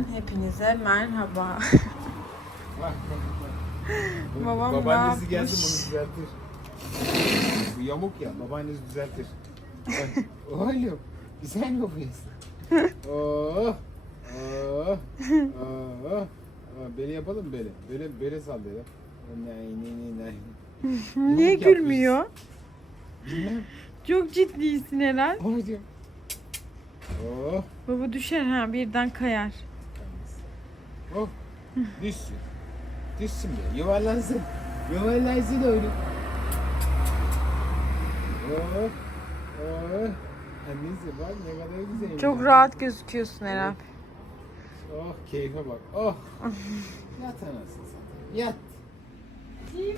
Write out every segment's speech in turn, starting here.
Yeniden hepinize merhaba. Babam Babaannesi ne bunu düzeltir. Bu yamuk ya, babaannesi düzeltir. Bak, Oğlum, güzel mi bu Oh, oh, oh, oh. Böyle yapalım mı böyle? Böyle, böyle sallayalım. Nay, nay, nay, nay. Niye Yamuk gülmüyor? Çok ciddisin herhal. Oh diyor. Oh. Baba düşer ha birden kayar. Oh. Düşsün. Düşsün be. Yuvarlansın. Yuvarlansın oğlum. Oh. Oh. Annesi bak ne kadar güzel. Çok rahat gözüküyorsun Eren. Oh keyfe bak. Oh. Yat anasını satayım. Yat. Bakayım.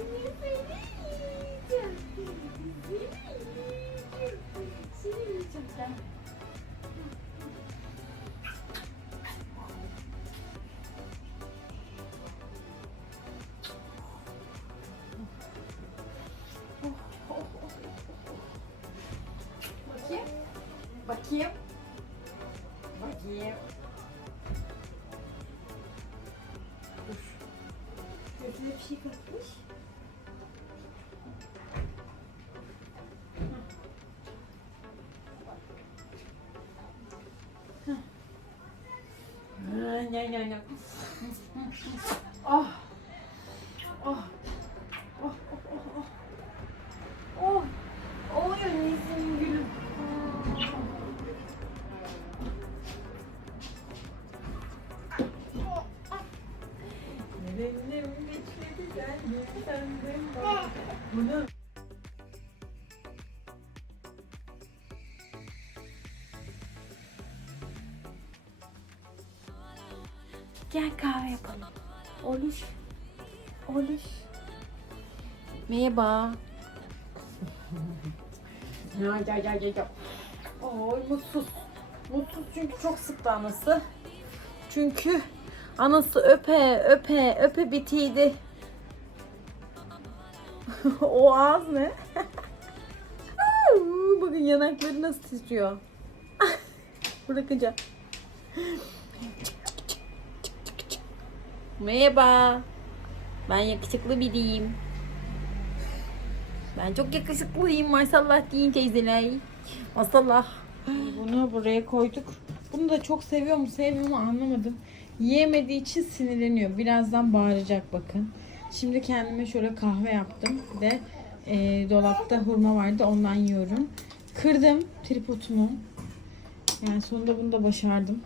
Bakayım. Bakayım. Dur. Gözüne bir şey katmış. Ne ne ne. Geçmedi güzelliğim sendin bana. Bunu Gel kahve yapalım. Oluş. Oluş. Merhaba. Ya ya ya ya ya. Oy mutsuz. Mutsuz çünkü çok sıktı anası. Çünkü anası öpe öpe öpe bitiydi. o ağız ne? Bakın yanakları nasıl titriyor. Bırakacağım. Merhaba. Ben yakışıklı biriyim. Ben çok yakışıklıyım maşallah deyin teyzeler. Maşallah. Bunu buraya koyduk. Bunu da çok seviyor mu sevmiyor mu anlamadım. Yiyemediği için sinirleniyor. Birazdan bağıracak bakın. Şimdi kendime şöyle kahve yaptım. De e, dolapta hurma vardı ondan yiyorum. Kırdım tripodumu. Yani sonunda bunu da başardım.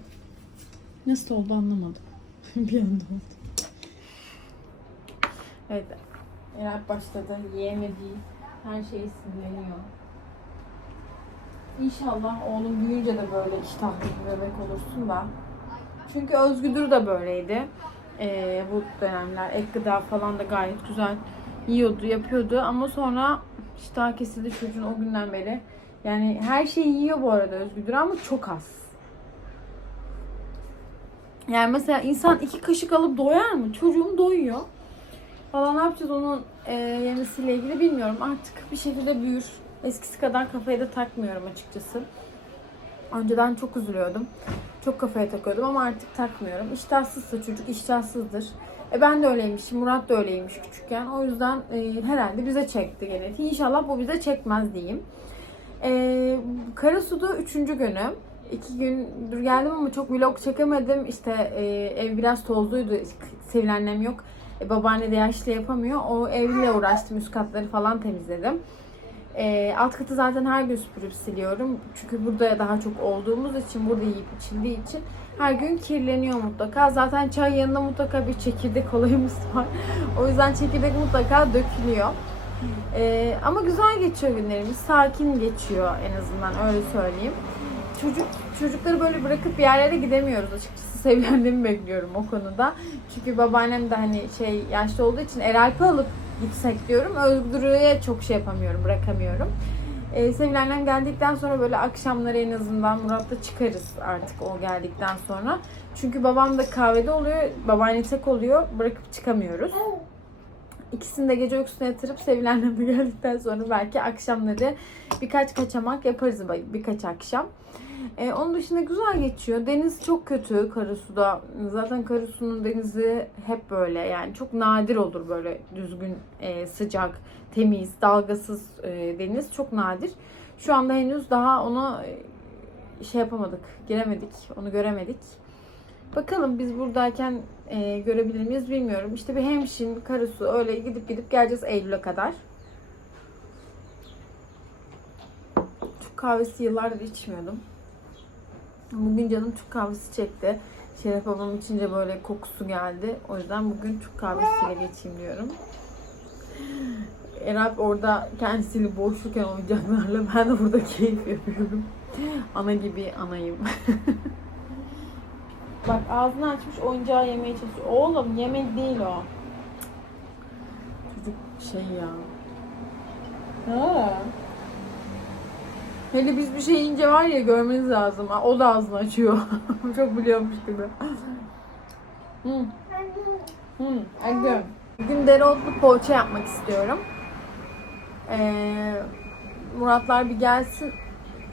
Nasıl oldu anlamadım. bir anda oldu. Evet. Erap başladı. Yiyemediği her şeyi sinirleniyor. İnşallah oğlum büyüyünce de böyle iştahlı bir bebek olursun da. Çünkü Özgüdür de böyleydi. Ee, bu dönemler ek gıda falan da gayet güzel yiyordu, yapıyordu. Ama sonra iştah kesildi çocuğun o günden beri. Yani her şeyi yiyor bu arada Özgüdür ama çok az. Yani mesela insan iki kaşık alıp doyar mı? Çocuğum doyuyor. Valla ne yapacağız onun e, yemesiyle ilgili bilmiyorum. Artık bir şekilde büyür. Eskisi kadar kafaya da takmıyorum açıkçası. Önceden çok üzülüyordum. Çok kafaya takıyordum ama artık takmıyorum. İştahsızsa çocuk iştahsızdır. E ben de öyleymişim. Murat da öyleymiş küçükken. O yüzden e, herhalde bize çekti genetiği. İnşallah bu bize çekmez diyeyim. E, Karasu'da üçüncü günüm. İki gündür geldim ama çok vlog çekemedim. İşte e, ev biraz tozluydu. Sevil annem yok. E, babaanne de yaşlı yapamıyor. O evle uğraştım. Üst katları falan temizledim. E, alt katı zaten her gün süpürüp siliyorum. Çünkü burada daha çok olduğumuz için, burada yiyip içildiği için her gün kirleniyor mutlaka. Zaten çay yanında mutlaka bir çekirdek olayımız var. o yüzden çekirdek mutlaka dökülüyor. E, ama güzel geçiyor günlerimiz. Sakin geçiyor en azından öyle söyleyeyim. Çocuk çocukları böyle bırakıp bir yerlere gidemiyoruz açıkçası. Seviyenliğimi bekliyorum o konuda. Çünkü babaannem de hani şey yaşlı olduğu için Eralp'i alıp gitsek diyorum. Özgürlüğe çok şey yapamıyorum, bırakamıyorum. Ee, Sevil annem geldikten sonra böyle akşamları en azından Murat'la çıkarız artık o geldikten sonra. Çünkü babam da kahvede oluyor, babaanne tek oluyor. Bırakıp çıkamıyoruz. İkisini de gece uykusuna yatırıp Sevil annem de geldikten sonra belki akşamları birkaç kaçamak yaparız birkaç akşam. E, onun dışında güzel geçiyor. Deniz çok kötü Karasu'da. Zaten Karasu'nun denizi hep böyle yani çok nadir olur böyle düzgün, e, sıcak, temiz, dalgasız e, deniz çok nadir. Şu anda henüz daha onu e, şey yapamadık, giremedik, onu göremedik. Bakalım biz buradayken e, görebilir miyiz bilmiyorum. İşte bir Hemşin, Karasu öyle gidip gidip geleceğiz Eylül'e kadar. Türk kahvesi yıllardır içmiyordum. Bugün canım Türk kahvesi çekti. Şeref ablam içince böyle kokusu geldi. O yüzden bugün Türk kahvesiyle geçeyim diyorum. Erap orada kendisiyle boşlukken oyuncaklarla ben de burada keyif yapıyorum. Ana gibi anayım. Bak ağzını açmış oyuncağı yemeye çalışıyor. Oğlum yemek değil o. Çocuk şey ya. Ha. Hele biz bir şey yiyince var ya görmeniz lazım. O da ağzını açıyor. Çok biliyormuş gibi. Hı. Hadi. Bugün dereotlu poğaça yapmak istiyorum. Ee, Muratlar bir gelsin.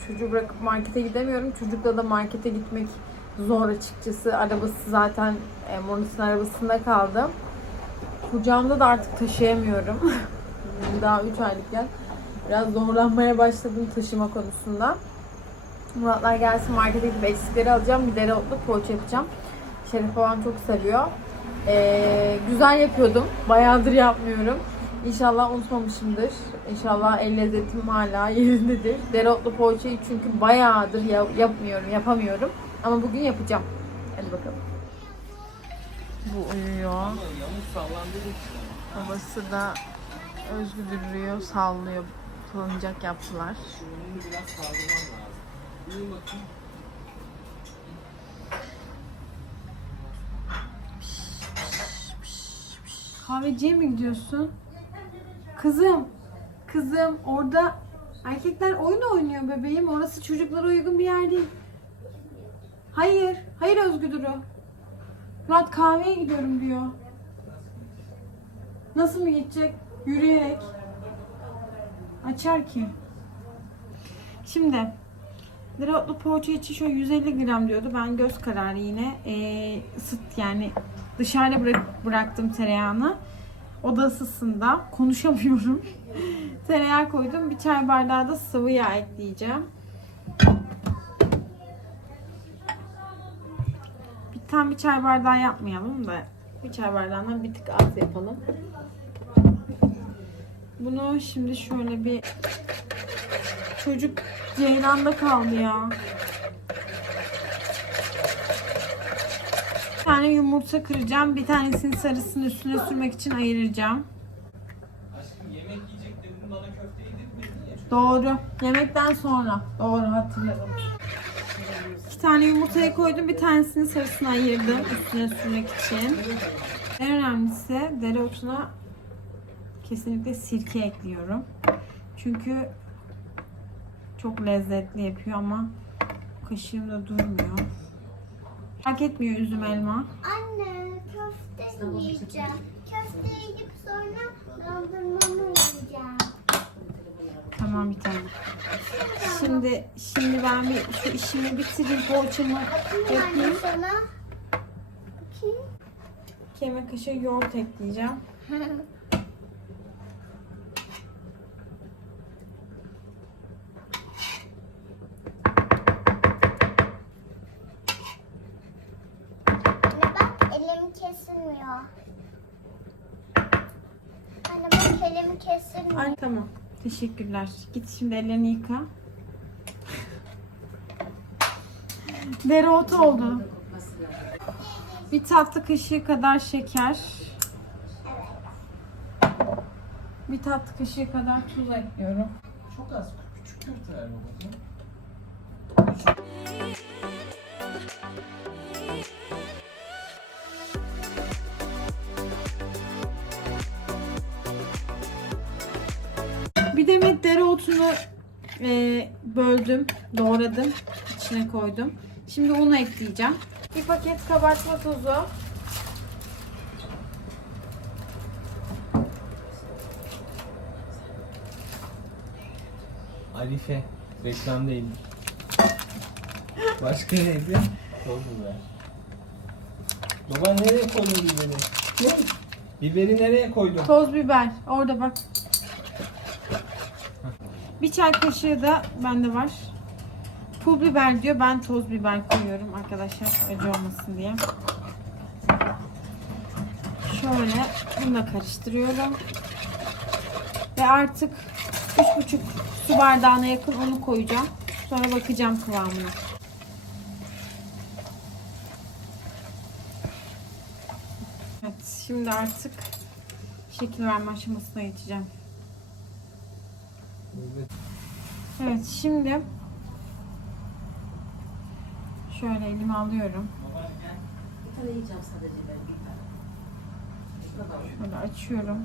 Çocuğu bırakıp markete gidemiyorum. Çocukla da markete gitmek zor açıkçası. Arabası zaten e, Murat'ın arabasında kaldı. Kucağımda da artık taşıyamıyorum. Daha 3 aylıkken. Biraz zorlanmaya başladım taşıma konusunda. Muratlar gelsin markete gidip eksikleri alacağım. Bir dereotlu poğaça yapacağım. Şerif babam çok seviyor. Ee, güzel yapıyordum. Bayağıdır yapmıyorum. İnşallah unutmamışımdır. İnşallah el lezzetim hala yerindedir. Dereotlu poğaçayı çünkü bayağıdır ya- yapmıyorum, yapamıyorum. Ama bugün yapacağım. Hadi bakalım. Bu uyuyor. Babası da Özgü duruyor, sallıyor. Salıncak yaptılar. Kahveciye mi gidiyorsun? Kızım, kızım orada erkekler oyun oynuyor bebeğim. Orası çocuklara uygun bir yer değil. Hayır, hayır Özgü Duru. Murat kahveye gidiyorum diyor. Nasıl mı gidecek? Yürüyerek. Açar ki. Şimdi Dereotlu poğaça için şöyle 150 gram diyordu. Ben göz kararı yine ee, ısıt yani dışarıda bırak, bıraktım tereyağını. Oda ısısında konuşamıyorum. Tereyağı koydum. Bir çay bardağı da sıvı yağ ekleyeceğim. Bir tam bir çay bardağı yapmayalım da bir çay bardağından bir tık az yapalım. Bunu şimdi şöyle bir çocuk Ceylan'da kaldı ya. Bir tane yumurta kıracağım. Bir tanesini sarısını üstüne sürmek için ayıracağım. Doğru. Yemekten sonra. Doğru hatırladım. İki tane yumurtayı koydum. Bir tanesini sarısını ayırdım üstüne sürmek için. En önemlisi dereotuna kesinlikle sirke ekliyorum. Çünkü çok lezzetli yapıyor ama kaşığımda durmuyor. Fark etmiyor üzüm elma. Anne köfte yiyeceğim. Köfte yiyip sonra dondurmamı yiyeceğim. Tamam bir tane. Şimdi şimdi ben bir şu işimi bitireyim poğaçamı yapayım. sana. Bakayım. İki yemek kaşığı yoğurt ekleyeceğim. Anne bak elim kesilmiyor. Anne bak elim kesilmiyor. Ay tamam. Teşekkürler. Git şimdi ellerini yıka. Dereotu oldu. Bir tatlı kaşığı kadar şeker. Bir tatlı kaşığı kadar tuz ekliyorum. Çok az küçük köfteler babacığım. Dereotunu e, böldüm, doğradım, içine koydum. Şimdi unu ekleyeceğim. Bir paket kabartma tozu. Arife. Reklam değil. Başka neydi? Toz biber. Baba nereye koydun biberi? Biberi nereye koydun? Toz biber. Orada bak. Bir çay kaşığı da bende var. Pul biber diyor. Ben toz biber koyuyorum arkadaşlar. Acı olmasın diye. Şöyle bunu da karıştırıyorum. Ve artık 3,5 su bardağına yakın onu koyacağım. Sonra bakacağım kıvamına. Evet, şimdi artık şekil verme aşamasına geçeceğim. Evet, şimdi şöyle elime alıyorum. Bir tane yiyeceğim sadece ben bir tane. Şöyle açıyorum.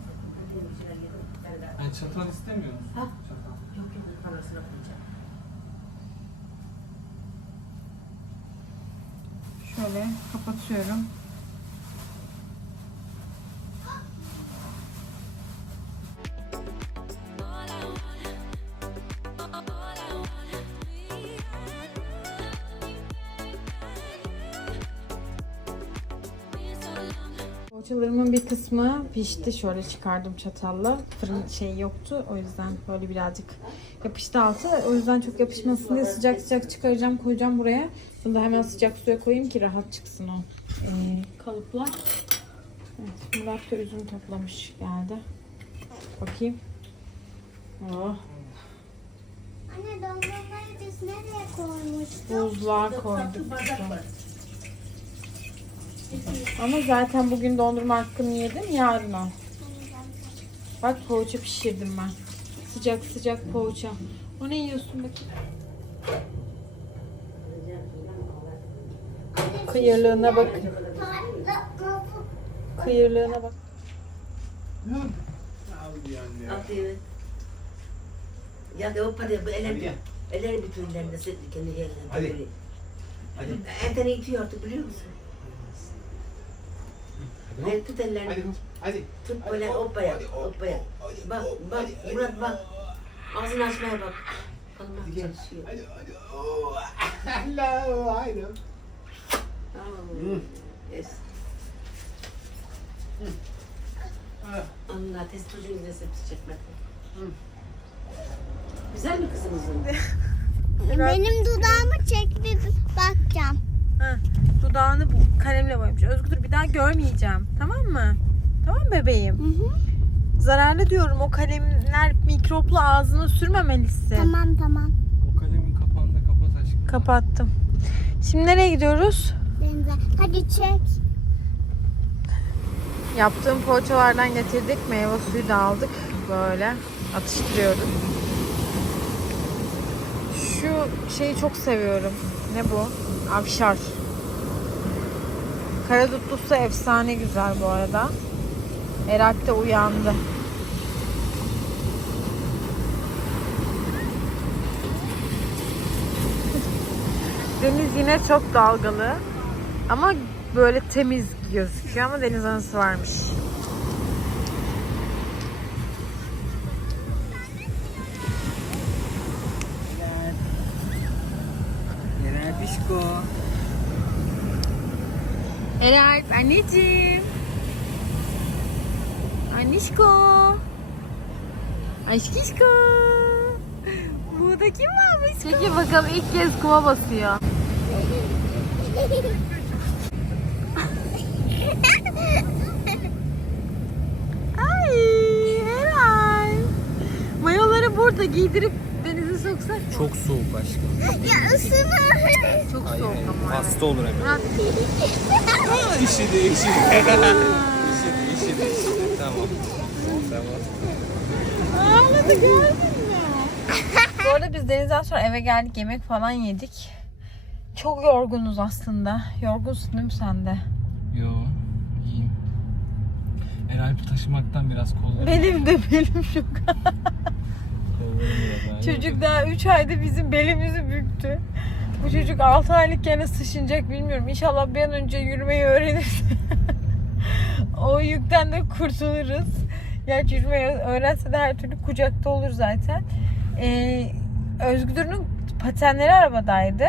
Yani çatal istemiyor musun? Ha? Çatal. Yok yok arasına koyacağım. Şöyle kapatıyorum. Poğaçalarımın bir kısmı pişti. Şöyle çıkardım çatalla. Fırın şey yoktu. O yüzden böyle birazcık yapıştı altı. O yüzden çok yapışmasın diye sıcak sıcak çıkaracağım koyacağım buraya. Bunu da hemen sıcak suya koyayım ki rahat çıksın o ee, kalıplar. Evet, Murat da üzüm toplamış geldi. Bakayım. Oh, Anne dondurmayı biz nereye koymuştuk? buzluğa koyduk. Ama zaten bugün dondurma hakkını yedim yarın al. Bak poğaça pişirdim ben. Sıcak sıcak poğaça. O ne yiyorsun bakayım? Kıyırlığına bak. Kıyırlığına bak. Aferin. Ya da o parayı bu eller eller bütünlerinde sen kendi yerlerinde. Hadi. Hadi. Enteni itiyor artık biliyor musun? Tut ellerini. Hadi. Hadi. Tut böyle hoppaya, Hadi, hop, hoppaya. hop, hadi, Bak, bak, Murat bak. Ağzını açmaya bak. Kalmak çalışıyor. Hadi hadi. Hello. Haydi. Yes. Allah test çocuğun resepsi çekmedi. Güzel mi kızımızın? Benim dudağımı çekti. Bakacağım. Dudağını bu kalemle boyamış. Özgür bir daha görmeyeceğim. Tamam mı? Tamam bebeğim. Hı hı. Zararlı diyorum. O kalemler mikroplu ağzına sürmemelisin. Tamam tamam. O kalemin kapağını da kapat aşkım. Kapattım. Şimdi nereye gidiyoruz? Denize. Hadi çek. Yaptığım poğaçalardan getirdik. Meyve suyu da aldık. Böyle atıştırıyoruz. Şu şeyi çok seviyorum. Ne bu? Avşar. Karadutlusu efsane güzel bu arada. Erak da uyandı. Deniz yine çok dalgalı. Ama böyle temiz gözüküyor ama deniz anası varmış. Yerel pişko. Eray anneciğim. Annişko. Aşkişko. Burada kim varmış? Peki bakalım ilk kez kuma basıyor. Ay Eray. Mayoları burada giydirip soksak Çok soğuk aşkım. Ya ısınır. çok soğuk ama. Hasta olur hemen. Murat, İşi de işi de. işi de işi de işi de. Tamam. Tamam. Ağladı gördün mü? Bu arada biz denizden sonra eve geldik yemek falan yedik. Çok yorgunuz aslında. Yorgunsun değil mi sen de? Yo. iyiyim. Eralp'i taşımaktan biraz kollarım. Benim de biraz ağrıyor. Çocuk daha 3 ayda bizim belimizi büktü. Bu çocuk 6 aylıkken sıçınacak bilmiyorum. İnşallah bir an önce yürümeyi öğrenirse. o yükten de kurtuluruz. Ya yürümeyi öğrense de her türlü kucakta olur zaten. Ee, Özgür'ün patenleri arabadaydı.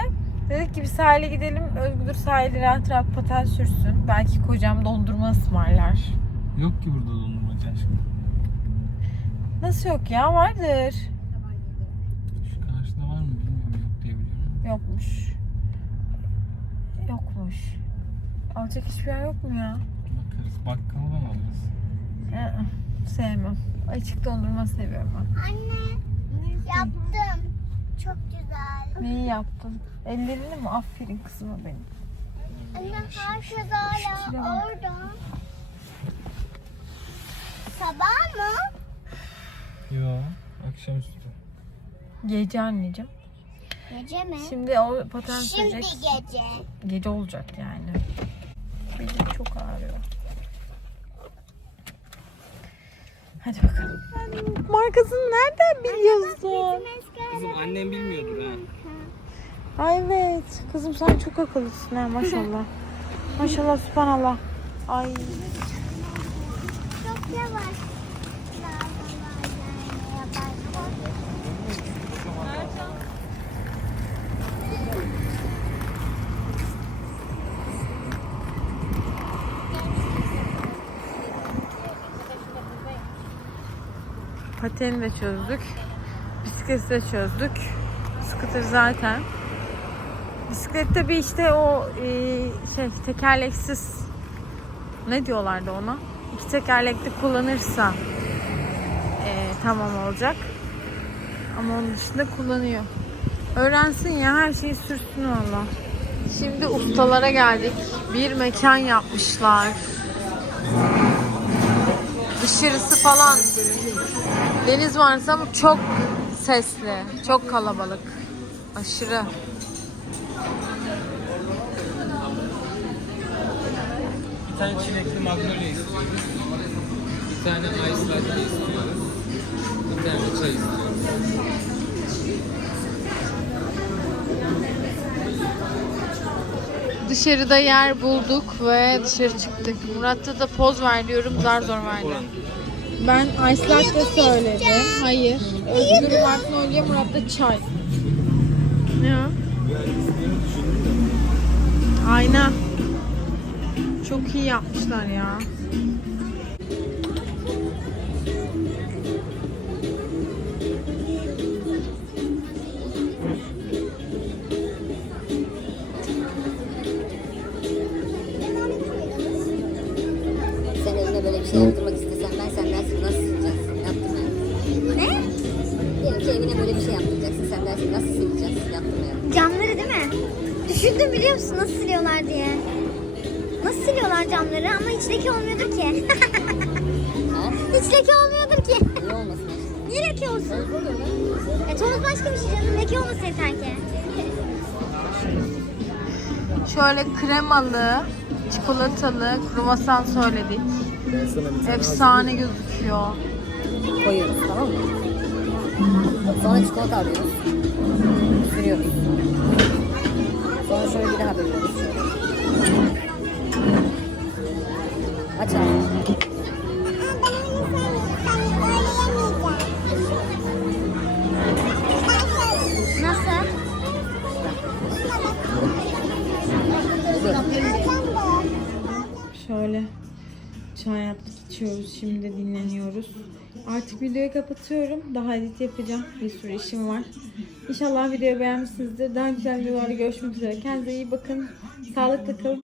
Dedik ki bir sahile gidelim. Özgür sahili rahat rahat paten sürsün. Belki kocam dondurma ısmarlar. Yok ki burada dondurmacı aşkım. Nasıl yok ya? Vardır. Şu karşıda var mı bilmiyorum yok diye biliyorum. Yokmuş. Yokmuş. Alacak hiçbir yer yok mu ya? Bakarız bakkaldan alırız. Sevmem. Açık dondurma seviyorum ben. Anne yaptım. Çok güzel. Neyi yaptın? Ellerini mi? Aferin kızıma benim. Anne herkes şekile hala orada. Sabah mı? Yo akşamüstü. Gece anneciğim. Gece mi? Şimdi o paten Şimdi sürecek. gece. Gece olacak yani. Belim çok ağrıyor. Hadi bakalım. Markasını nereden biliyorsun? Kızım annem bilmiyordur ha. Ay evet. Kızım sen çok akıllısın ha maşallah. maşallah subhanallah. Ay Çok yavaş. Pateni de çözdük. Bisikleti de çözdük. Scooter zaten. Bisiklette bir işte o e, şey tekerleksiz ne diyorlardı ona? İki tekerlekli kullanırsa e, tamam olacak. Ama onun dışında kullanıyor. Öğrensin ya her şeyi sürsün valla. Şimdi ustalara geldik. Bir mekan yapmışlar. Dışarısı falan deniz varsa ama çok sesli, çok kalabalık. Aşırı. Bir tane çilekli magnolia istiyoruz. Bir tane ice latte istiyoruz. Bir tane çay istiyoruz. Dışarıda yer bulduk ve dışarı çıktık. Murat'ta da poz ver diyorum zar zor verdi. Ben ice latte söyledim. Hayır. Özgür Magnolia Murat'ta çay. Ne o? Ayna. Çok iyi yapmışlar ya. Sen böyle bir şey Düşündüm biliyor musun nasıl siliyorlar diye. Nasıl siliyorlar camları ama hiç leke olmuyordur ki. Ha? hiç leke olmuyordur ki. Niye olmasın? Niye leke olsun? E toz başka bir şey canım. Leke olmasın yeter ki. Şöyle kremalı, çikolatalı kruvasan söyledik. Efsane gözüküyor. Koyuyoruz tamam mı? Sonra çikolata alıyoruz. Sürüyoruz. Sonra şöyle bir daha bölüyoruz. Şöyle. Aç abi. Şöyle çay yaptık içiyoruz. Şimdi dinleniyoruz. Artık videoyu kapatıyorum. Daha edit yapacağım. Bir sürü işim var. İnşallah videoyu beğenmişsinizdir. Daha güzel videolarda görüşmek üzere. Kendinize iyi bakın. Sağlıkla kalın.